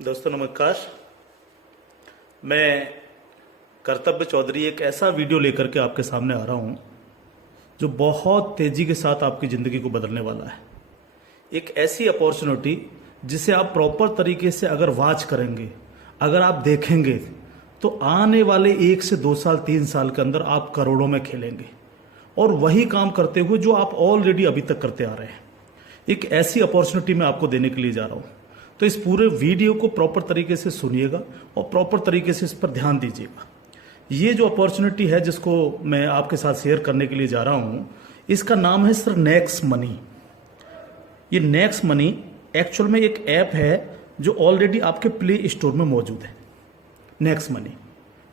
दोस्तों नमस्कार। मैं कर्तव्य चौधरी एक ऐसा वीडियो लेकर के आपके सामने आ रहा हूँ जो बहुत तेज़ी के साथ आपकी ज़िंदगी को बदलने वाला है। एक ऐसी अपॉर्चुनिटी जिसे आप प्रॉपर तरीके से अगर वॉच करेंगे, अगर आप देखेंगे तो आने वाले 1 से 2 साल 3 साल के अंदर आप करोड़ों में खेलेंगे और वही काम करते हुए जो आप ऑलरेडी अभी तक करते आ रहे हैं। एक ऐसी अपॉर्चुनिटी मैं आपको देने के लिए जा रहा हूँ, तो इस पूरे वीडियो को प्रॉपर तरीके से सुनिएगा और प्रॉपर तरीके से इस पर ध्यान दीजिएगा। ये जो अपॉर्चुनिटी है जिसको मैं आपके साथ शेयर करने के लिए जा रहा हूँ, इसका नाम है सर नेक्स्ट मनी। ये नेक्स्ट मनी एक्चुअल में एक ऐप है जो ऑलरेडी आपके प्ले स्टोर में मौजूद है। नेक्स्ट मनी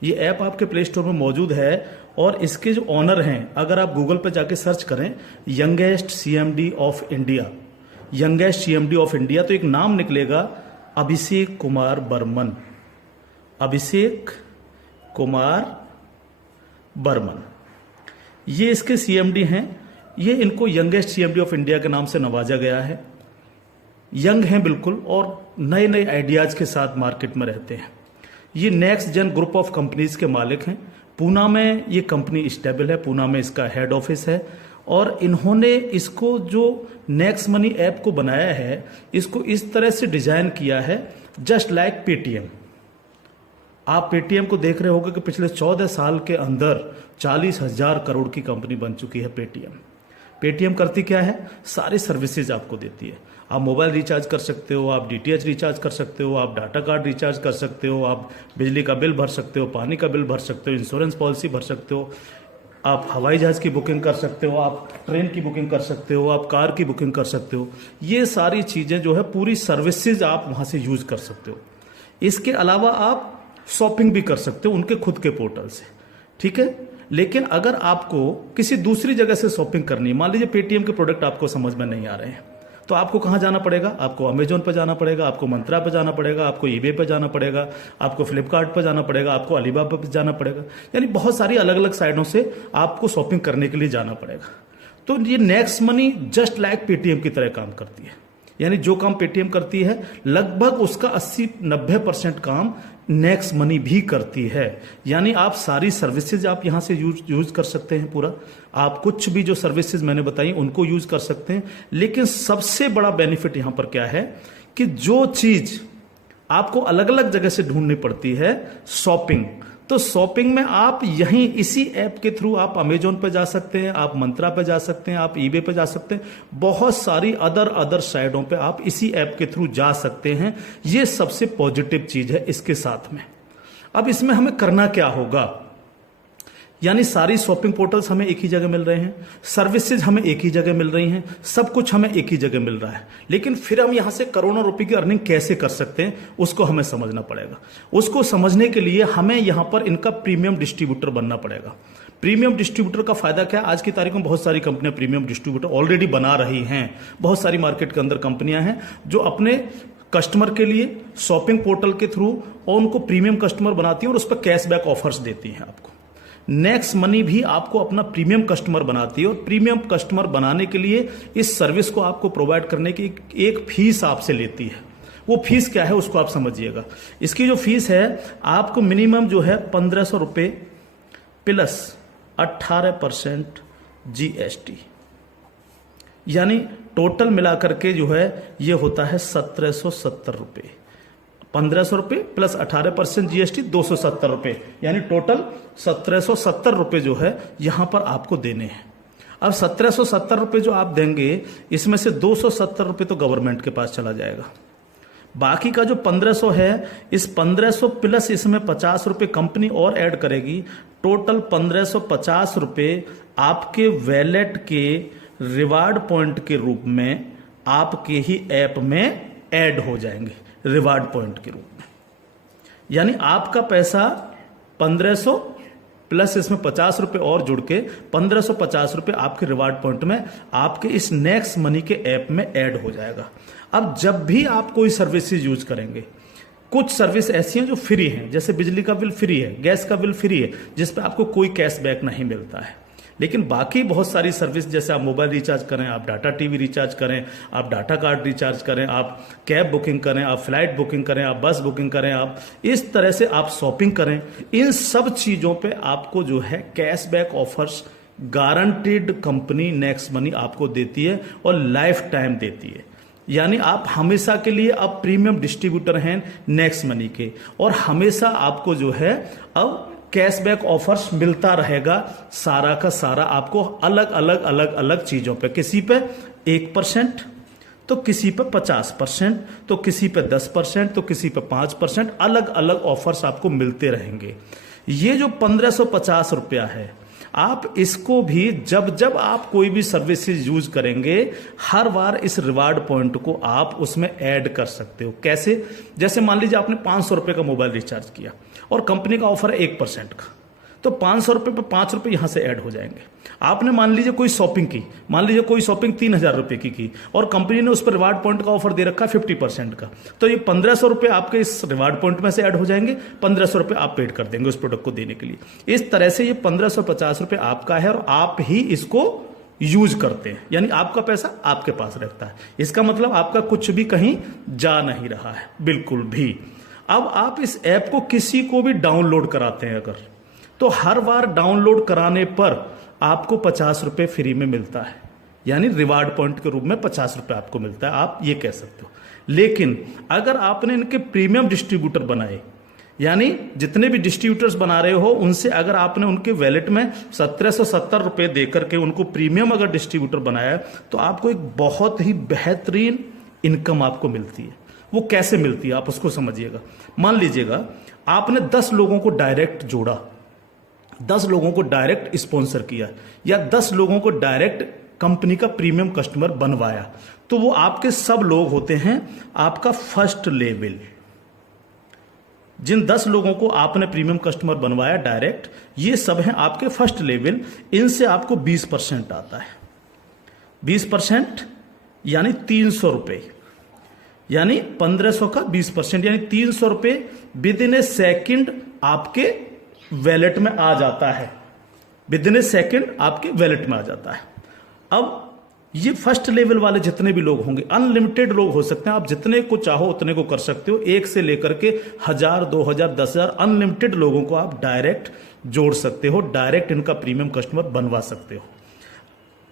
ये ऐप आपके प्ले स्टोर में मौजूद है और इसके जो ऑनर हैं, अगर आप गूगल पे जाके सर्च करें youngest CMD of India, youngest CMD of India, तो एक नाम निकलेगा अभिषेक कुमार बर्मन। अभिषेक कुमार बर्मन ये इसके सीएमडी हैं। ये इनको यंगेस्ट सीएमडी ऑफ इंडिया के नाम से नवाजा गया है। यंग हैं बिल्कुल और नए नए आइडियाज के साथ मार्केट में रहते हैं। ये next gen group of companies के मालिक हैं। पूना में ये कंपनी स्टेबल है, पूना में इसका हेड ऑफिस है और इन्होंने इसको जो नेक्स्ट मनी ऐप को बनाया है, इसको इस तरह से डिजाइन किया है जस्ट लाइक पेटीएम। आप पेटीएम को देख रहे होंगे कि पिछले 14 साल के अंदर 40,000 करोड़ की कंपनी बन चुकी है पेटीएम। पेटीएम करती क्या है? सारी सर्विसेज आपको देती है। आप मोबाइल रिचार्ज कर सकते हो, आप डीटीएच रिचार्ज कर सकते हो, आप डाटा कार्ड रिचार्ज कर सकते हो, आप बिजली का बिल भर सकते हो, पानी का बिल भर सकते हो, इंश्योरेंस पॉलिसी भर सकते हो, आप हवाई जहाज की बुकिंग कर सकते हो, आप ट्रेन की बुकिंग कर सकते हो, आप कार की बुकिंग कर सकते हो। ये सारी चीज़ें जो है पूरी सर्विसेज आप वहाँ से यूज कर सकते हो। इसके अलावा आप शॉपिंग भी कर सकते हो उनके खुद के पोर्टल से, ठीक है। लेकिन अगर आपको किसी दूसरी जगह से शॉपिंग करनी है, मान लीजिए पेटीएम के प्रोडक्ट आपको समझ में नहीं आ रहे हैं, तो आपको कहाँ जाना पड़ेगा? आपको अमेजोन पर जाना पड़ेगा, आपको मंत्रा पर जाना पड़ेगा, आपको ईबे पर जाना पड़ेगा, आपको फ्लिपकार्ट पर जाना पड़ेगा, आपको अलीबाबा पर जाना पड़ेगा। यानी बहुत सारी अलग अलग साइटों से आपको शॉपिंग करने के लिए जाना पड़ेगा। तो ये next money just like Paytm की तरह काम करती है। यानी जो काम पेटीएम करती है लगभग उसका 80-90% काम नेक्स्ट मनी भी करती है। यानी आप सारी सर्विसेज आप यहां से यूज कर सकते हैं। पूरा आप कुछ भी जो सर्विसेज मैंने बताई उनको यूज कर सकते हैं। लेकिन सबसे बड़ा बेनिफिट यहां पर क्या है कि जो चीज आपको अलग अलग जगह से ढूंढनी पड़ती है, शॉपिंग, तो शॉपिंग में आप यहीं इसी ऐप के थ्रू आप अमेजोन पे जा सकते हैं, आप मंत्रा पे जा सकते हैं, आप ईबे पे जा सकते हैं, बहुत सारी अदर साइडों पे आप इसी ऐप के थ्रू जा सकते हैं। ये सबसे पॉजिटिव चीज है इसके साथ में। अब इसमें हमें करना क्या होगा? यानी सारी शॉपिंग पोर्टल्स हमें एक ही जगह मिल रहे हैं, सर्विसेज हमें एक ही जगह मिल रही हैं, सब कुछ हमें एक ही जगह मिल रहा है। लेकिन फिर हम यहां से करोड़ों रुपए की अर्निंग कैसे कर सकते हैं उसको हमें समझना पड़ेगा। उसको समझने के लिए हमें यहां पर इनका प्रीमियम डिस्ट्रीब्यूटर बनना पड़ेगा। प्रीमियम डिस्ट्रीब्यूटर का फायदा क्या है? आज की तारीख में बहुत सारी कंपनियां प्रीमियम डिस्ट्रीब्यूटर ऑलरेडी बना रही हैं। बहुत सारी मार्केट के अंदर कंपनियां हैं जो अपने कस्टमर के लिए शॉपिंग पोर्टल के थ्रू और उनको प्रीमियम कस्टमर बनाती हैं और उस पर कैशबैक ऑफर्स देती हैं आपको। नेक्स्ट मनी भी आपको अपना प्रीमियम कस्टमर बनाती है और प्रीमियम कस्टमर बनाने के लिए इस सर्विस को आपको प्रोवाइड करने की एक फीस आपसे लेती है। वो फीस क्या है उसको आप समझिएगा। इसकी जो फीस है आपको मिनिमम जो है 1,500 रुपये प्लस 18% जीएसटी, यानी टोटल मिलाकर के जो है ये होता है 1,770 रुपये। 1,500 रुपये प्लस 18% जीएसटी 270 रुपये, यानी टोटल 1,770 रुपये जो है यहां पर आपको देने हैं। अब 1,770 रुपये जो आप देंगे, इसमें से 270 रुपये तो गवर्नमेंट के पास चला जाएगा। बाकी का जो 1,500 है, इस 1,500 प्लस इसमें 50 रुपये कंपनी और ऐड करेगी। टोटल 1,550 रुपये आपके वैलेट के रिवार्ड पॉइंट के रूप में आपके ही ऐप में ऐड हो जाएंगे, रिवार्ड पॉइंट के रूप में। यानी आपका पैसा 1,500 प्लस इसमें 50 रुपए और जुड़ के 1,550 रुपए आपके रिवार्ड पॉइंट में आपके इस नेक्स्ट मनी के ऐप में ऐड हो जाएगा। अब जब भी आप कोई सर्विसेज यूज करेंगे, कुछ सर्विस ऐसी हैं जो फ्री हैं, जैसे बिजली का बिल फ्री है, गैस का बिल फ्री है, जिस पे आपको कोई कैशबैक नहीं मिलता है। लेकिन बाकी बहुत सारी सर्विस, जैसे आप मोबाइल रिचार्ज करें, आप डाटा टीवी रिचार्ज करें, आप डाटा कार्ड रिचार्ज करें, आप कैब बुकिंग करें, आप फ्लाइट बुकिंग करें, आप बस बुकिंग करें, आप इस तरह से आप शॉपिंग करें, इन सब चीज़ों पे आपको जो है cashback offers guaranteed company next money आपको देती है और लाइफ टाइम देती है। यानी आप हमेशा के लिए अब प्रीमियम डिस्ट्रीब्यूटर हैं नेक्स्ट मनी के, और हमेशा आपको जो है अब कैशबैक ऑफर्स मिलता रहेगा सारा का सारा आपको अलग अलग चीजों पे। किसी पे 1%, तो किसी पे 50%, तो किसी पे 10%, तो किसी पे 5%, अलग अलग ऑफर्स आपको मिलते रहेंगे। ये जो 1550 रुपया है, आप इसको भी जब जब आप कोई भी सर्विसेज यूज करेंगे, हर बार इस रिवार्ड पॉइंट को आप उसमें ऐड कर सकते हो। कैसे? जैसे मान लीजिए आपने 500 रुपए का मोबाइल रिचार्ज किया और कंपनी का ऑफर है 1% का, तो 500 रुपए पे 5 रुपए यहां से ऐड हो जाएंगे। आपने मान लीजिए कोई शॉपिंग की, मान लीजिए कोई शॉपिंग 3000 रुपए की और कंपनी ने उस पर रिवार्ड पॉइंट का ऑफर दे रखा है 50% का, तो ये 1500 रुपए आपके इस रिवार्ड पॉइंट में से ऐड हो जाएंगे, 1500 रुपए आप पेड कर देंगे उस प्रोडक्ट को देने के लिए। इस तरह से ये 1550 रुपए आपका है और आप ही इसको यूज करते हैं, यानी आपका पैसा आपके पास रहता है। इसका मतलब आपका कुछ भी कहीं जा नहीं रहा है, बिल्कुल भी। अब आप इस ऐप को किसी को भी डाउनलोड कराते हैं अगर, तो हर बार डाउनलोड कराने पर आपको 50 रुपए फ्री में मिलता है, यानी रिवार्ड पॉइंट के रूप में 50 रुपए आपको मिलता है, आप ये कह सकते हो। लेकिन अगर आपने इनके प्रीमियम डिस्ट्रीब्यूटर बनाए, यानी जितने भी डिस्ट्रीब्यूटर्स बना रहे हो उनसे अगर आपने उनके वैलेट में 1770 रुपए देकर के उनको प्रीमियम अगर डिस्ट्रीब्यूटर बनाया, तो आपको एक बहुत ही बेहतरीन इनकम आपको मिलती है। वो कैसे मिलती है आप उसको समझिएगा। मान लीजिएगा आपने 10 लोगों को डायरेक्ट जोड़ा, 10 लोगों को डायरेक्ट स्पॉन्सर किया, या 10 लोगों को डायरेक्ट कंपनी का प्रीमियम कस्टमर बनवाया, तो वो आपके सब लोग होते हैं आपका फर्स्ट लेवल। जिन 10 लोगों को आपने प्रीमियम कस्टमर बनवाया डायरेक्ट, ये सब हैं आपके फर्स्ट लेवल। इनसे आपको 20% आता है। 20% यानी 300 रुपए, यानी 1500 का 20%, यानी 300 रुपए विद इन ए सेकेंड आपके वैलेट में आ जाता है। विद इन ए सेकेंड आपके वैलेट में आ जाता है। अब ये फर्स्ट लेवल वाले जितने भी लोग होंगे, अनलिमिटेड लोग हो सकते हैं, आप जितने को चाहो उतने को कर सकते हो, 1 से लेकर के 1000, 2000, 10,000 अनलिमिटेड लोगों को आप डायरेक्ट जोड़ सकते हो, डायरेक्ट इनका प्रीमियम कस्टमर बनवा सकते हो।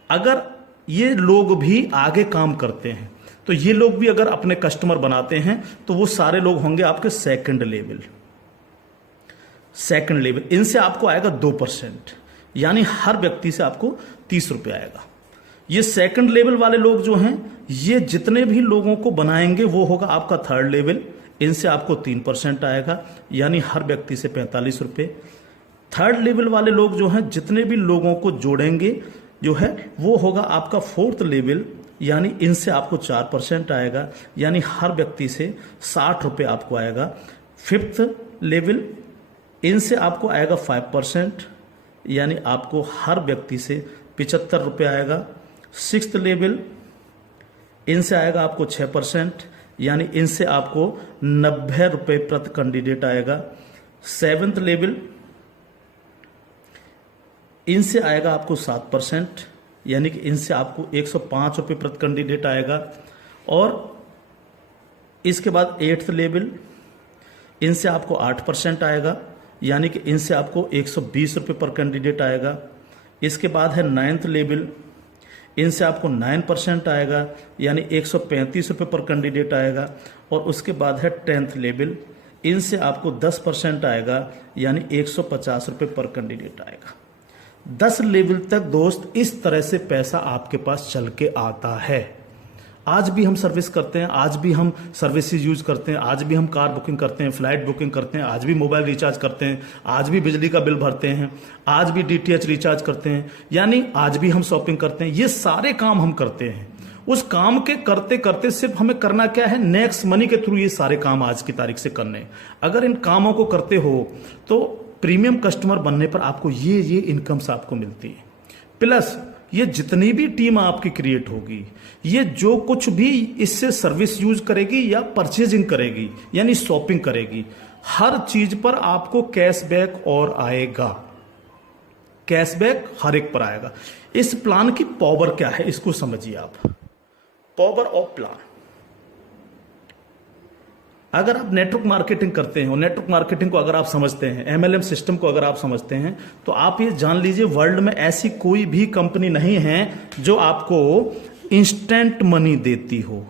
अगर ये लोग भी आगे काम करते हैं, तो ये लोग भी अगर अपने कस्टमर बनाते हैं, तो वो सारे लोग होंगे आपके सेकंड लेवल। सेकंड लेवल इनसे आपको आएगा 2%, यानी हर व्यक्ति से आपको 30 रुपए आएगा। ये सेकंड लेवल वाले लोग जो हैं, ये जितने भी लोगों को बनाएंगे वो होगा आपका थर्ड लेवल। इनसे आपको 3% आएगा, यानी हर व्यक्ति से 45 रुपए। थर्ड लेवल वाले लोग जो हैं, जितने भी लोगों को जोड़ेंगे जो है, वो होगा आपका फोर्थ लेवल, यानी इनसे आपको 4% आएगा, यानी हर व्यक्ति से 60 रुपए आपको आएगा। फिफ्थ लेवल, इनसे आपको आएगा 5%, यानी आपको हर व्यक्ति से 75 रुपये आएगा। सिक्स्थ लेवल, इनसे आएगा आपको 6%, यानी इनसे आपको 90 रुपये प्रति कैंडिडेट आएगा। सेवेंथ लेवल, इनसे आएगा आपको 7%, यानी कि इनसे आपको 105 रुपये प्रति कैंडिडेट आएगा। और इसके बाद एट्थ लेवल, इनसे आपको 8% आएगा, यानी कि इनसे आपको 120 रुपये पर कैंडिडेट आएगा। इसके बाद है नाइन्थ लेवल, इनसे आपको 9% आएगा, यानी 135 रुपये पर कैंडिडेट आएगा। और उसके बाद है 10th लेवल, इनसे आपको 10% आएगा, यानी 150 रुपये पर कैंडिडेट आएगा। 10 लेवल तक दोस्त इस तरह से पैसा आपके पास चल के आता है। आज भी हम सर्विस करते हैं, आज भी हम सर्विसेज यूज करते हैं, आज भी हम कार बुकिंग करते हैं, फ्लाइट बुकिंग करते हैं, आज भी मोबाइल रिचार्ज करते हैं, आज भी बिजली का बिल भरते हैं, आज भी DTH रिचार्ज करते हैं, यानी आज भी हम शॉपिंग करते हैं। ये सारे काम हम करते हैं। उस काम के करते करते सिर्फ हमें करना क्या है, नेक्स्ट मनी के थ्रू ये सारे काम आज की तारीख से करने। अगर इन कामों को करते हो तो प्रीमियम कस्टमर बनने पर आपको ये इनकम्स आपको मिलती है। प्लस ये जितनी भी टीम आपकी क्रिएट होगी, ये जो कुछ भी इससे सर्विस यूज करेगी या परचेजिंग करेगी, यानी शॉपिंग करेगी, हर चीज पर आपको कैशबैक और आएगा। कैशबैक हर एक पर आएगा। इस प्लान की पावर क्या है इसको समझिए आप। पावर ऑफ प्लान, अगर आप नेटवर्क मार्केटिंग करते हैं और नेटवर्क मार्केटिंग को अगर आप समझते हैं, एमएलएम सिस्टम को अगर आप समझते हैं, तो आप ये जान लीजिए वर्ल्ड में ऐसी कोई भी कंपनी नहीं है जो आपको इंस्टेंट मनी देती हो।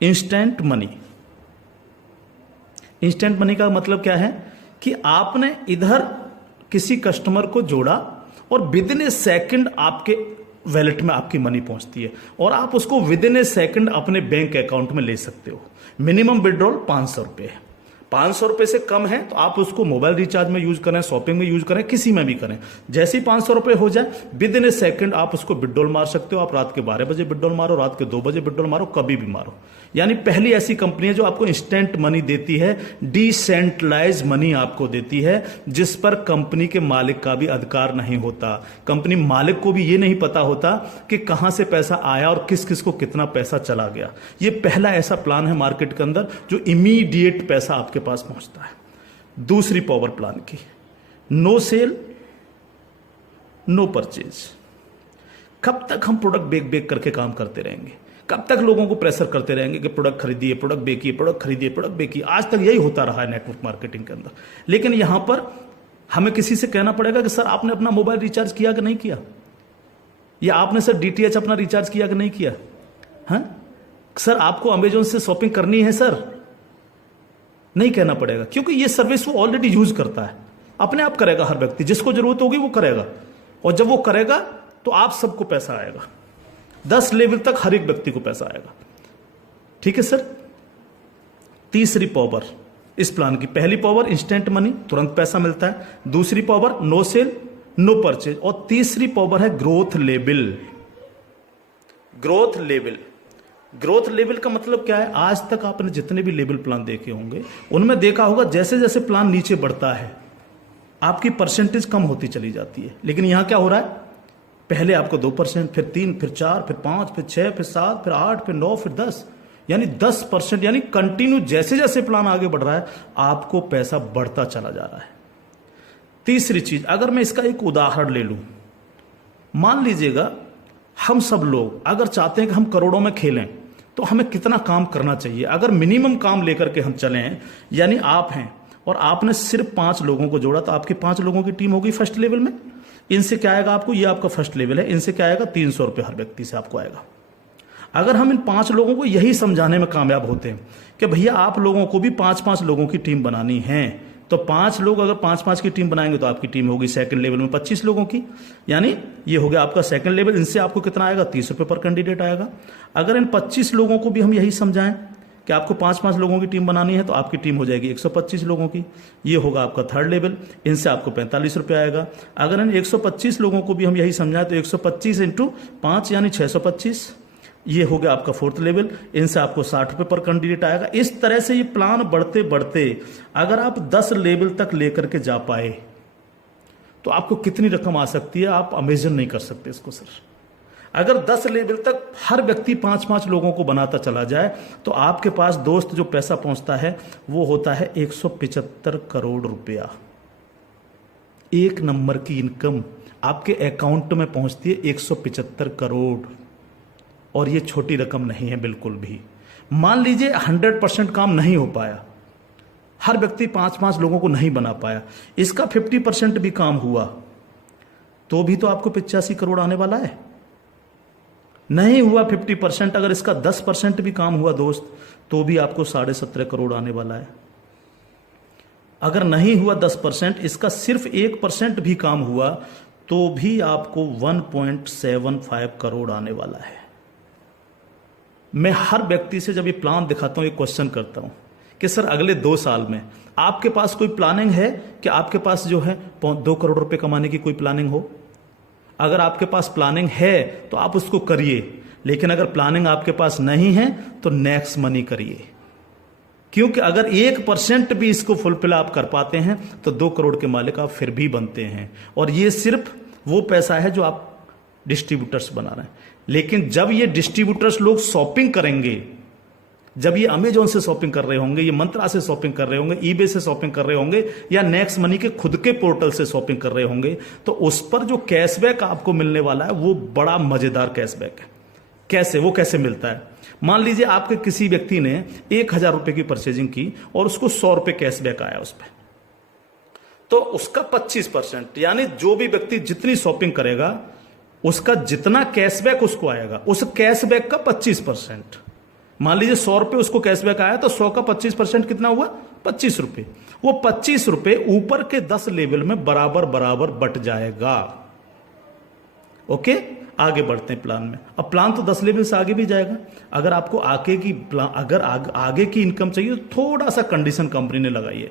इंस्टेंट मनी, इंस्टेंट मनी का मतलब क्या है कि आपने इधर किसी कस्टमर को जोड़ा और विद इन ए सेकंड आपके वैलेट में आपकी मनी पहुंचती है और आप उसको विद इन ए सेकंड अपने बैंक अकाउंट में ले सकते हो। मिनिमम विड्रॉल 500 रुपये है। 500 रुपये से कम है तो आप उसको मोबाइल रिचार्ज में यूज करें, शॉपिंग में यूज करें, किसी में भी करें। जैसे ही 500 रुपये हो जाए विद इन ए सेकंड आप उसको विड्रॉल मार सकते हो। आप रात के 12 बजे विड्रॉल मारो, रात के 2 बजे विड्रॉल मारो, कभी भी मारो। यानी पहली ऐसी कंपनी है जो आपको इंस्टेंट मनी देती है, डिसेंट्रलाइज मनी आपको देती है, जिस पर कंपनी के मालिक का भी अधिकार नहीं होता। कंपनी मालिक को भी ये नहीं पता होता कि कहां से पैसा आया और किस किस को कितना पैसा चला गया। ये पहला ऐसा प्लान है मार्केट के अंदर जो इमीडिएट पैसा आपके पास पहुंचता है। दूसरी पावर प्लान की, नो सेल नो परचेज। कब तक हम प्रोडक्ट बेक बेक करके काम करते रहेंगे? कब तक लोगों को प्रेशर करते रहेंगे कि प्रोडक्ट खरीदिए, प्रोडक्ट बेकिए, प्रोडक्ट खरीदिए, प्रोडक्ट बेकिए? आज तक यही होता रहा है नेटवर्क मार्केटिंग के अंदर। लेकिन यहां पर हमें किसी से कहना पड़ेगा कि सर आपने अपना मोबाइल रिचार्ज किया कि नहीं किया, या आपने सर डीटीएच अपना रिचार्ज किया कि नहीं किया, हाँ सर आपको अमेजोन से शॉपिंग करनी है सर, नहीं कहना पड़ेगा, क्योंकि ये सर्विस वो ऑलरेडी यूज करता है। अपने आप करेगा, हर व्यक्ति जिसको जरूरत होगी वो करेगा, और जब वो करेगा तो आप सबको पैसा आएगा। 10 लेवल तक हर एक व्यक्ति को पैसा आएगा। ठीक है सर। तीसरी पावर इस प्लान की, पहली पावर इंस्टेंट मनी, तुरंत पैसा मिलता है। दूसरी power no sell no purchase, और तीसरी पावर है growth level. Growth level, growth level का मतलब क्या है? आज तक आपने जितने भी लेवल प्लान देखे होंगे उनमें देखा होगा जैसे जैसे प्लान नीचे बढ़ता है आपकी परसेंटेज कम होती चली जाती है। लेकिन यहां क्या हो रहा है? पहले आपको 2%, फिर 3, फिर 4, फिर 5, फिर 6, फिर 7, फिर 8, फिर 9, फिर 10, यानी 10%, यानी कंटिन्यू जैसे जैसे प्लान आगे बढ़ रहा है आपको पैसा बढ़ता चला जा रहा है। तीसरी चीज, अगर मैं इसका एक उदाहरण ले लूं, मान लीजिएगा हम सब लोग अगर चाहते हैं कि हम करोड़ों में खेलें तो हमें कितना काम करना चाहिए? अगर मिनिमम काम लेकर के हम चलें, यानी आप हैं और आपने सिर्फ 5 लोगों को जोड़ा तो आपकी 5 लोगों की टीम होगी फर्स्ट लेवल में। इनसे क्या आएगा आपको? ये आपका फर्स्ट लेवल है, इनसे क्या आएगा? 300 रुपये हर व्यक्ति से आपको आएगा। अगर हम इन 5 लोगों को यही समझाने में कामयाब होते हैं कि भैया आप लोगों को भी 5-5 लोगों की टीम बनानी है, तो 5 लोग अगर 5-5 की टीम बनाएंगे तो आपकी टीम होगी सेकंड लेवल में 25 लोगों की, यानी ये हो गया आपका सेकंड लेवल। इनसे आपको कितना आएगा? 30 रुपये पर कैंडिडेट आएगा। अगर इन 25 लोगों को भी हम यही समझाएं कि आपको 5-5 लोगों की टीम बनानी है तो आपकी टीम हो जाएगी 125 लोगों की, ये होगा आपका थर्ड लेवल। इनसे आपको 45 रुपये आएगा। अगर इन 125 लोगों को भी हम यही समझाएं तो 125 × 5 यानी 625, ये हो गया आपका फोर्थ लेवल। इनसे आपको 60 रुपये पर कैंडिडेट आएगा। इस तरह से ये प्लान बढ़ते बढ़ते अगर आप 10 लेवल तक लेकर के जा पाए तो आपको कितनी रकम आ सकती है आप इमेजिन नहीं कर सकते इसको सर। अगर 10 लेवल तक हर व्यक्ति 5-5 लोगों को बनाता चला जाए तो आपके पास दोस्त जो पैसा पहुंचता है वो होता है 175 करोड़ रुपया। एक नंबर की इनकम आपके अकाउंट में पहुंचती है 175 करोड़, और ये छोटी रकम नहीं है बिल्कुल भी। मान लीजिए 100% काम नहीं हो पाया, हर व्यक्ति 5-5 लोगों को नहीं बना पाया, इसका 50% भी काम हुआ तो भी तो आपको 85 करोड़ आने वाला है। नहीं हुआ 50%, अगर इसका 10% भी काम हुआ दोस्त तो भी आपको 17.5 करोड़ आने वाला है। अगर नहीं हुआ 10%, इसका सिर्फ 1% भी काम हुआ तो भी आपको 1.75 करोड़ आने वाला है। मैं हर व्यक्ति से जब ये प्लान दिखाता हूं, ये क्वेश्चन करता हूं कि सर अगले 2 साल में आपके पास कोई प्लानिंग है कि आपके पास जो है 2 करोड़ रुपए कमाने की कोई प्लानिंग हो? अगर आपके पास प्लानिंग है तो आप उसको करिए, लेकिन अगर प्लानिंग आपके पास नहीं है तो नेक्स्ट मनी करिए, क्योंकि अगर 1% भी इसको फुलफिल आप कर पाते हैं तो 2 करोड़ के मालिक आप फिर भी बनते हैं। और ये सिर्फ वो पैसा है जो आप डिस्ट्रीब्यूटर्स बना रहे हैं। लेकिन जब ये डिस्ट्रीब्यूटर्स लोग शॉपिंग करेंगे जब ये अमेजोन से शॉपिंग कर रहे होंगे, ये मंत्रा से शॉपिंग कर रहे होंगे, ईबे से शॉपिंग कर रहे होंगे, या नेक्स्ट मनी के खुद के पोर्टल से शॉपिंग कर रहे होंगे, तो उस पर जो कैशबैक आपको मिलने वाला है वो बड़ा मजेदार कैशबैक है। कैसे, वो कैसे मिलता है? मान लीजिए आपके किसी व्यक्ति ने 1,000 रुपए की परचेजिंग की और उसको 100 रुपए कैशबैक आया उस पर, तो उसका 25%, यानी जो भी व्यक्ति जितनी शॉपिंग करेगा उसका जितना कैशबैक उसको आएगा, उस कैशबैक का 25%। मान लीजिए 100 रुपए उसको कैशबैक आया, तो 100 का 25% कितना हुआ? 25 रुपए। वो 25 रुपए ऊपर के 10 लेवल में बराबर बराबर बट जाएगा। ओके, आगे बढ़ते हैं प्लान में। अब प्लान तो 10 लेवल से आगे भी जाएगा। अगर आपको आगे की इनकम चाहिए तो थोड़ा सा कंडीशन कंपनी ने लगाई है,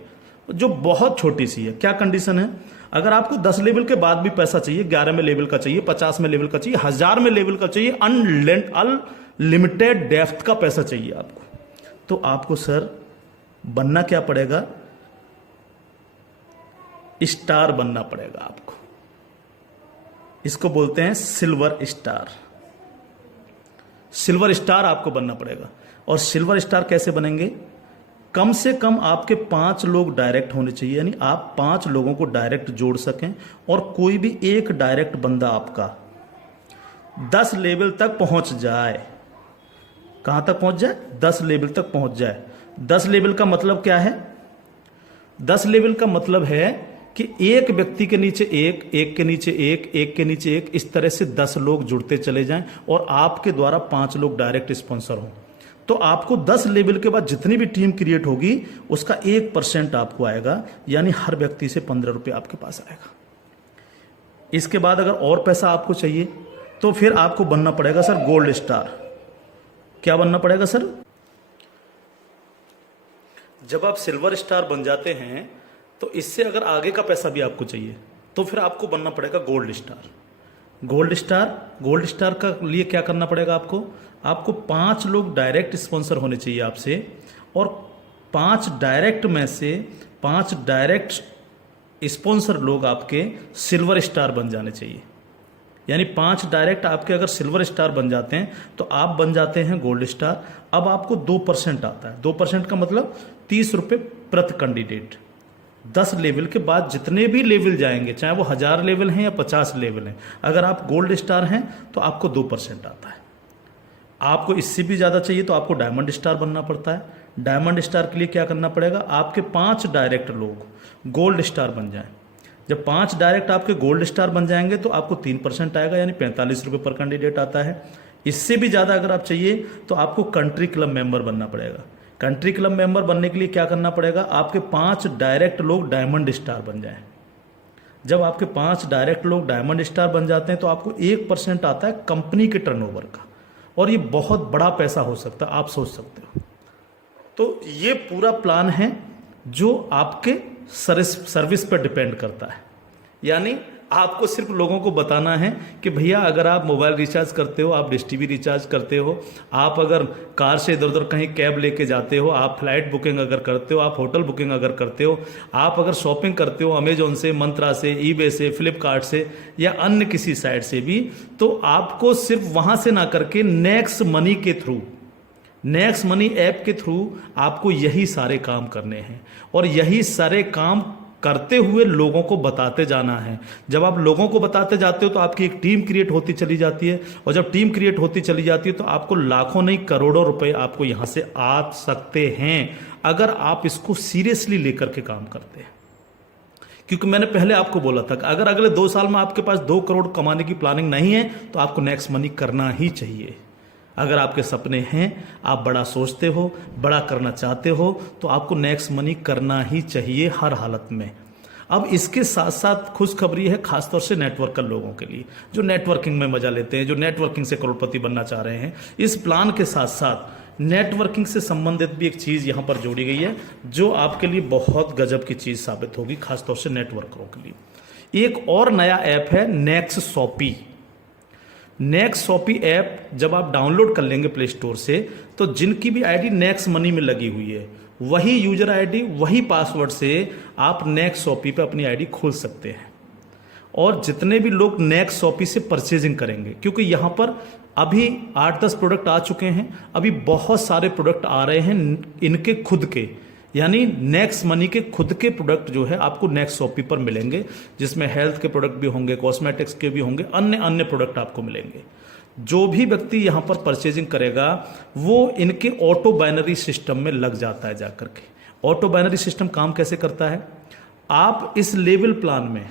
जो बहुत छोटी सी है। क्या कंडीशन है? अगर आपको 10 लेवल के बाद भी पैसा चाहिए, 11 में लेवल का चाहिए, 50 में लेवल का चाहिए, 1000 में लेवल का चाहिए, अनलिमिटेड डेप्थ का पैसा चाहिए आपको, तो आपको सर बनना क्या पड़ेगा? स्टार बनना पड़ेगा आपको। इसको बोलते हैं सिल्वर स्टार। सिल्वर स्टार आपको बनना पड़ेगा। और सिल्वर स्टार कैसे बनेंगे? कम से कम आपके 5 लोग डायरेक्ट होने चाहिए, यानी आप 5 लोगों को डायरेक्ट जोड़ सकें, और कोई भी एक डायरेक्ट बंदा आपका 10 लेवल तक पहुंच जाए। कहां तक पहुंच जाए? 10 लेवल तक पहुंच जाए। 10 लेवल का मतलब क्या है? 10 लेवल का मतलब है कि एक व्यक्ति के नीचे एक, एक के नीचे एक, एक के नीचे एक, इस तरह से 10 लोग जुड़ते चले जाएं और आपके द्वारा 5 लोग डायरेक्ट स्पॉन्सर हों। तो आपको 10 लेवल के बाद जितनी भी टीम क्रिएट होगी उसका 1% आपको आएगा, यानी हर व्यक्ति से 15 रुपये आपके पास आएगा। इसके बाद अगर और पैसा आपको चाहिए तो फिर आपको बनना पड़ेगा सर गोल्ड स्टार। क्या बनना पड़ेगा सर? जब आप सिल्वर स्टार बन जाते हैं तो इससे अगर आगे का पैसा भी आपको चाहिए तो फिर आपको बनना पड़ेगा गोल्ड स्टार। गोल्ड स्टार का लिए क्या करना पड़ेगा आपको? आपको 5 लोग डायरेक्ट स्पॉन्सर होने चाहिए आपसे, और 5 डायरेक्ट में से 5 डायरेक्ट स्पॉन्सर लोग आपके सिल्वर स्टार बन जाने चाहिए। यानी 5 डायरेक्ट आपके अगर सिल्वर स्टार बन जाते हैं तो आप बन जाते हैं गोल्ड स्टार। अब आपको 2% आता है। 2% का मतलब 30 रुपये प्रति कैंडिडेट। 10 लेवल के बाद जितने भी लेवल जाएंगे, चाहे वो 1000 लेवल हैं या 50 लेवल हैं, अगर आप गोल्ड स्टार हैं तो आपको 2% आता है। आपको इससे भी ज़्यादा चाहिए तो आपको डायमंड स्टार बनना पड़ता है। डायमंड स्टार के लिए क्या करना पड़ेगा? आपके 5 डायरेक्ट लोग गोल्ड स्टार बन जाएं। जब 5 डायरेक्ट आपके गोल्ड स्टार बन जाएंगे तो आपको 3% आएगा, यानी 45 रुपये पर कैंडिडेट आता है। इससे भी ज़्यादा अगर आप चाहिए तो आपको कंट्री क्लब मेंबर बनना पड़ेगा। कंट्री क्लब मेंबर बनने के लिए क्या करना पड़ेगा? आपके 5 डायरेक्ट लोग डायमंड स्टार बन जाएं। जब आपके 5 डायरेक्ट लोग डायमंड स्टार बन जाते हैं तो आपको 1% आता है कंपनी के टर्नओवर का, और ये बहुत बड़ा पैसा हो सकता है, आप सोच सकते हो। तो ये पूरा प्लान है जो आपके सर्विस पर डिपेंड करता है। यानी आपको सिर्फ लोगों को बताना है कि भैया अगर आप मोबाइल रिचार्ज करते हो, आप डिश टीवी रिचार्ज करते हो, आप अगर कार से इधर उधर कहीं कैब लेके जाते हो, आप फ्लाइट बुकिंग अगर करते हो, आप होटल बुकिंग अगर करते हो, आप अगर शॉपिंग करते हो अमेजोन से, मंत्रा से, ईबे से, फ्लिपकार्ट से या अन्य किसी साइट से भी, तो आपको सिर्फ वहां से ना करके नेक्स्ट मनी के थ्रू, नेक्स्ट मनी ऐप के थ्रू आपको यही सारे काम करने हैं, और यही सारे काम करते हुए लोगों को बताते जाना है। जब आप लोगों को बताते जाते हो तो आपकी एक टीम क्रिएट होती चली जाती है, और जब टीम क्रिएट होती चली जाती है तो आपको लाखों नहीं करोड़ों रुपए आपको यहां से आ सकते हैं, अगर आप इसको सीरियसली लेकर के काम करते हैं। क्योंकि मैंने पहले आपको बोला था कि अगर अगले 2 साल में आपके पास 2 करोड़ कमाने की प्लानिंग नहीं है तो आपको नेक्स्ट मनी करना ही चाहिए। अगर आपके सपने हैं, आप बड़ा सोचते हो, बड़ा करना चाहते हो, तो आपको नेक्स्ट मनी करना ही चाहिए हर हालत में। अब इसके साथ साथ खुशखबरी है खासतौर से नेटवर्कर लोगों के लिए, जो नेटवर्किंग में मजा लेते हैं, जो नेटवर्किंग से करोड़पति बनना चाह रहे हैं। इस प्लान के साथ साथ नेटवर्किंग से संबंधित भी एक चीज़ यहाँ पर जोड़ी गई है जो आपके लिए बहुत गजब की चीज़ साबित होगी, खासतौर से नेटवर्करों के लिए। एक और नया ऐप है next shoppy. Next shoppy app जब आप डाउनलोड कर लेंगे प्ले स्टोर से, तो जिनकी भी आईडी नेक्स्ट मनी में लगी हुई है, वही यूजर आईडी, वही पासवर्ड से आप नेक्स्ट शॉपी पे अपनी आईडी खोल सकते हैं। और जितने भी लोग नेक्स्ट शॉपी से परचेजिंग करेंगे, क्योंकि यहाँ पर अभी 8-10 प्रोडक्ट आ चुके हैं, अभी बहुत सारे प्रोडक्ट आ रहे हैं इनके खुद के, यानी नेक्स्ट मनी के खुद के प्रोडक्ट जो है आपको नेक्स्ट शॉपी पर मिलेंगे, जिसमें हेल्थ के प्रोडक्ट भी होंगे, कॉस्मेटिक्स के भी होंगे, अन्य अन्य प्रोडक्ट आपको मिलेंगे। जो भी व्यक्ति यहाँ पर परचेजिंग करेगा वो इनके ऑटो बाइनरी सिस्टम में लग जाता है जाकर के। ऑटो बाइनरी सिस्टम काम कैसे करता है, आप इस लेवल प्लान में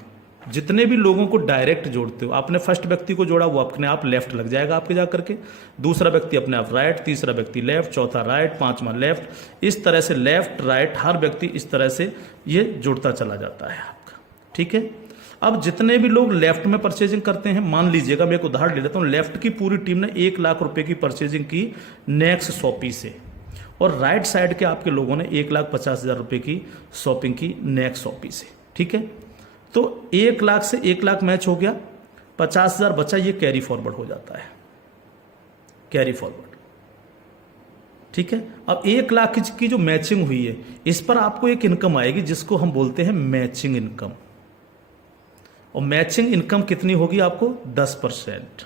जितने भी लोगों को डायरेक्ट जोड़ते हो, आपने फर्स्ट व्यक्ति को जोड़ा वो अपने आप लेफ्ट लग जाएगा आपके जाकर के, दूसरा व्यक्ति अपने आप राइट, तीसरा व्यक्ति लेफ्ट, चौथा राइट, पांचवा लेफ्ट, इस तरह से लेफ्ट राइट हर व्यक्ति इस तरह से ये जुड़ता चला जाता है आपका। ठीक है, अब जितने भी लोग लेफ्ट में परचेजिंग करते हैं, मान लीजिएगा मैं एक उदाहरण ले लेता हूँ, लेफ्ट की पूरी टीम ने 1 लाख रुपए की परचेजिंग की नेक्स्ट शॉपी से, और राइट साइड के आपके लोगों ने 1,50,000 रुपए की शॉपिंग की नेक्स्ट शॉपी से। ठीक है, तो 1 लाख से 1 लाख मैच हो गया, 50,000 बचा, ये कैरी फॉरवर्ड हो जाता है, कैरी फॉरवर्ड। ठीक है, अब 1 लाख की जो मैचिंग हुई है इस पर आपको एक इनकम आएगी जिसको हम बोलते हैं मैचिंग इनकम, और मैचिंग इनकम कितनी होगी आपको 10%,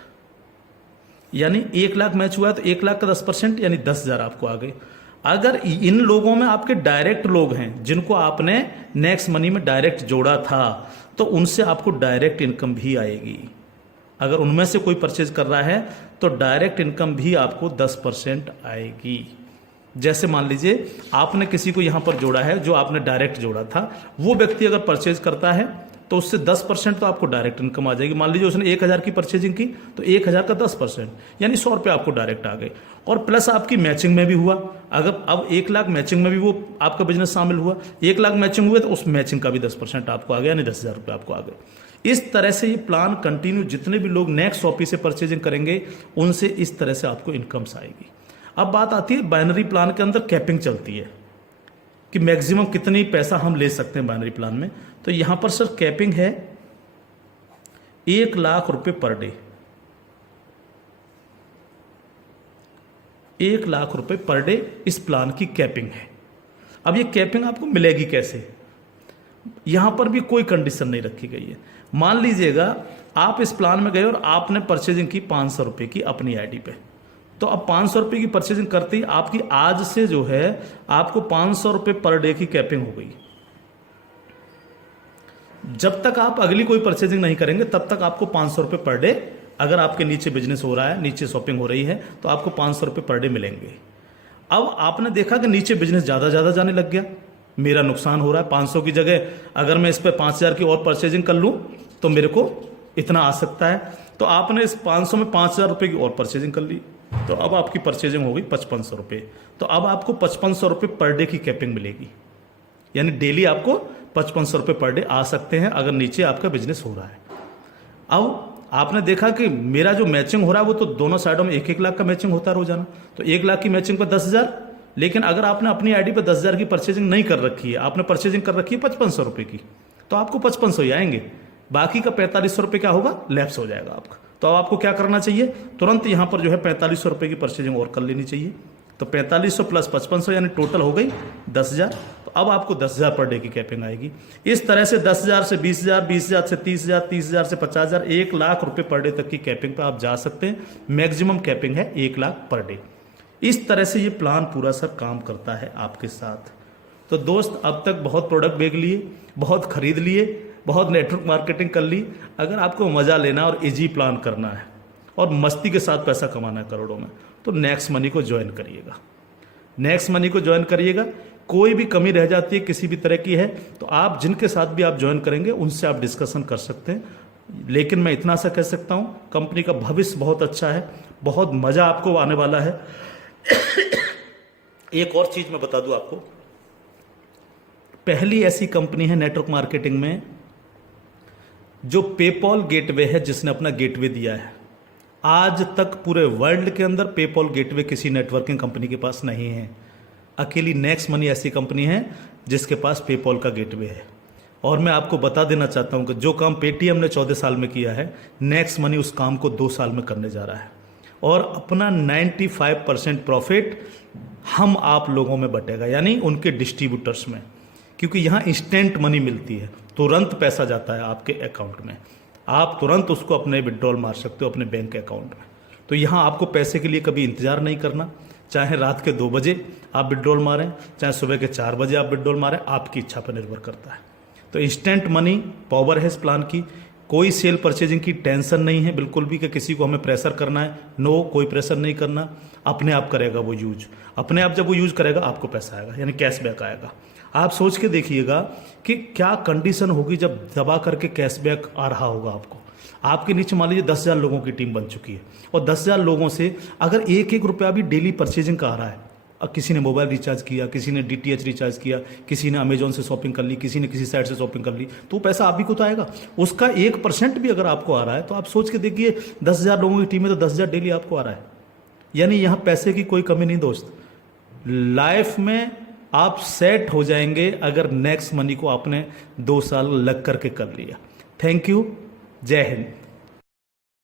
यानी 1 लाख मैच हुआ है तो 1 लाख का 10% यानी 10,000 आपको आ गए। अगर इन लोगों में आपके डायरेक्ट लोग हैं जिनको आपने नेक्स्ट मनी में डायरेक्ट जोड़ा था तो उनसे आपको डायरेक्ट इनकम भी आएगी। अगर उनमें से कोई परचेज कर रहा है तो डायरेक्ट इनकम भी आपको 10% आएगी। जैसे मान लीजिए आपने किसी को यहां पर जोड़ा है, जो आपने डायरेक्ट जोड़ा था, वो व्यक्ति अगर परचेज करता है तो उससे 10% तो आपको डायरेक्ट इनकम आ जाएगी। मान लीजिए उसने 1,000 की परचेजिंग की तो 1,000 का 10% यानी 100 रुपये आपको डायरेक्ट आ गए, और प्लस आपकी मैचिंग में भी हुआ। अगर अब 1 लाख मैचिंग में भी वो आपका बिजनेस शामिल हुआ, 1 लाख मैचिंग हुए तो उस मैचिंग का भी 10% आपको आ गया, यानी 10,000 रुपये आपको आ गए। इस तरह से ये प्लान कंटिन्यू, जितने भी लोग नेक्स्ट शॉपी से परचेजिंग करेंगे उनसे इस तरह से आपको इनकम्स आएगी। अब बात आती है बाइनरी प्लान के अंदर कैपिंग चलती है कि मैक्सिमम कितनी पैसा हम ले सकते हैं बाइनरी प्लान में। तो यहां पर सर कैपिंग है 1 लाख रुपए पर डे, 1 लाख रुपए पर डे इस प्लान की कैपिंग है। अब ये कैपिंग आपको मिलेगी कैसे, यहां पर भी कोई कंडीशन नहीं रखी गई है। मान लीजिएगा आप इस प्लान में गए और आपने परचेजिंग की 500 रुपए की अपनी आईडी पे, तो अब 500 रुपए की परचेजिंग करते ही आपकी आज से जो है आपको 500 रुपए पर डे की कैपिंग हो गई। जब तक आप अगली कोई परचेजिंग नहीं करेंगे तब तक आपको 500 रुपए पर डे, अगर आपके नीचे बिजनेस हो रहा है, नीचे शॉपिंग हो रही है, तो आपको 500 रुपए पर डे मिलेंगे। अब आपने देखा कि नीचे बिजनेस ज्यादा जाने लग गया, मेरा नुकसान हो रहा है, 500 की जगह अगर मैं इस पर 5,000 की और परचेजिंग कर लूं तो मेरे को इतना आ सकता है, तो आपने इस 500 में 5,000 रुपए की और परचेजिंग कर ली, तो अब आपकी परचेजिंग हो गई 5500 रुपये। तो अब आपको 5500 रुपये पर डे की कैपिंग मिलेगी, यानी डेली आपको 5500 रुपये पर डे आ सकते हैं अगर नीचे आपका बिजनेस हो रहा है। अब आपने देखा कि मेरा जो मैचिंग हो रहा है वो तो दोनों साइडों में 1-1 लाख का मैचिंग होता है रोजाना, तो 1 लाख की मैचिंग पर 10,000। लेकिन अगर आपने अपनी आईडी पर 10,000 की परचेजिंग नहीं कर रखी है, आपने परचेजिंग कर रखी है 5500 रुपये की, तो आपको 5500 ही आएंगे, बाकी का 4500 रुपये क्या होगा, लैप्स हो जाएगा आपका। तो अब आपको क्या करना चाहिए, तुरंत यहां पर जो है 4500 रुपये की परचेजिंग और कर लेनी चाहिए। तो 4500 प्लस 5500 यानी टोटल हो गई 10,000। तो अब आपको 10,000 पर डे की कैपिंग आएगी। इस तरह से 10,000 से 20,000, 20,000 से 30,000, 30,000 से 50,000, 1 लाख रुपए पर डे तक की कैपिंग पर आप जा सकते हैं। मैक्सिमम कैपिंग है 1 लाख पर डे। इस तरह से ये प्लान पूरा सर काम करता है आपके साथ। तो दोस्त, अब तक बहुत प्रोडक्ट बेच लिए, बहुत खरीद लिए, बहुत नेटवर्क मार्केटिंग कर ली। अगर आपको मजा लेना और इजी प्लान करना है और मस्ती के साथ पैसा कमाना है करोड़ों में, तो नेक्स्ट मनी को ज्वाइन करिएगा। नेक्स्ट मनी को ज्वाइन करिएगा। कोई भी कमी रह जाती है किसी भी तरह की है तो आप जिनके साथ भी आप ज्वाइन करेंगे उनसे आप डिस्कशन कर सकते हैं। लेकिन मैं इतना सा कह सकता हूं, कंपनी का भविष्य बहुत अच्छा है, बहुत मजा आपको आने वाला है। एक और चीज मैं बता दूं आपको, पहली ऐसी कंपनी है नेटवर्क मार्केटिंग में जो पेपॉल गेटवे है, जिसने अपना गेटवे दिया है। आज तक पूरे वर्ल्ड के अंदर पेपॉल गेटवे किसी नेटवर्किंग कंपनी के पास नहीं है। अकेली नेक्स्ट मनी ऐसी कंपनी है जिसके पास पेपॉल का गेटवे है। और मैं आपको बता देना चाहता हूं कि जो काम पेटीएम ने 14 साल में किया है, नेक्स्ट मनी उस काम को 2 साल में करने जा रहा है। और अपना 95% प्रॉफिट हम आप लोगों में बटेगा, यानी उनके डिस्ट्रीब्यूटर्स में, क्योंकि यहां इंस्टेंट मनी मिलती है, तुरंत पैसा जाता है आपके अकाउंट में। आप तुरंत उसको अपने विड्रॉल मार सकते हो अपने बैंक अकाउंट में। तो यहाँ आपको पैसे के लिए कभी इंतजार नहीं करना, चाहे रात के 2 बजे आप विड्रॉल मारें, चाहे सुबह के 4 बजे आप विड्रॉल मारें, आपकी इच्छा पर निर्भर करता है। तो इंस्टेंट मनी पावर है इस प्लान की। कोई सेल परचेजिंग की टेंशन नहीं है बिल्कुल भी कि किसी को हमें प्रेशर करना है, नो, कोई प्रेशर नहीं करना, अपने आप करेगा वो यूज। अपने आप जब वो यूज करेगा आपको पैसा आएगा, यानी कैशबैक आएगा। आप सोच के देखिएगा कि क्या कंडीशन होगी जब दबा करके कैशबैक आ रहा होगा आपको। आपके नीचे मान लीजिए 10,000 लोगों की टीम बन चुकी है और 10,000 लोगों से अगर 1-1 रुपया भी डेली परचेजिंग का आ रहा है, अब किसी ने मोबाइल रिचार्ज किया, किसी ने DTH रिचार्ज किया, किसी ने अमेजोन से शॉपिंग कर ली, किसी ने किसी साइट से शॉपिंग कर ली, तो पैसा आप ही को तो आएगा। उसका 1% भी अगर आपको आ रहा है तो आप सोच के देखिए 10,000 लोगों की टीम है तो 10,000 डेली आपको आ रहा है। यानी यहाँ पैसे की कोई कमी नहीं दोस्त। लाइफ में आप सेट हो जाएंगे अगर नेक्स्ट मनी को आपने 2 साल लग करके कर लिया। थैंक यू, जय हिंद।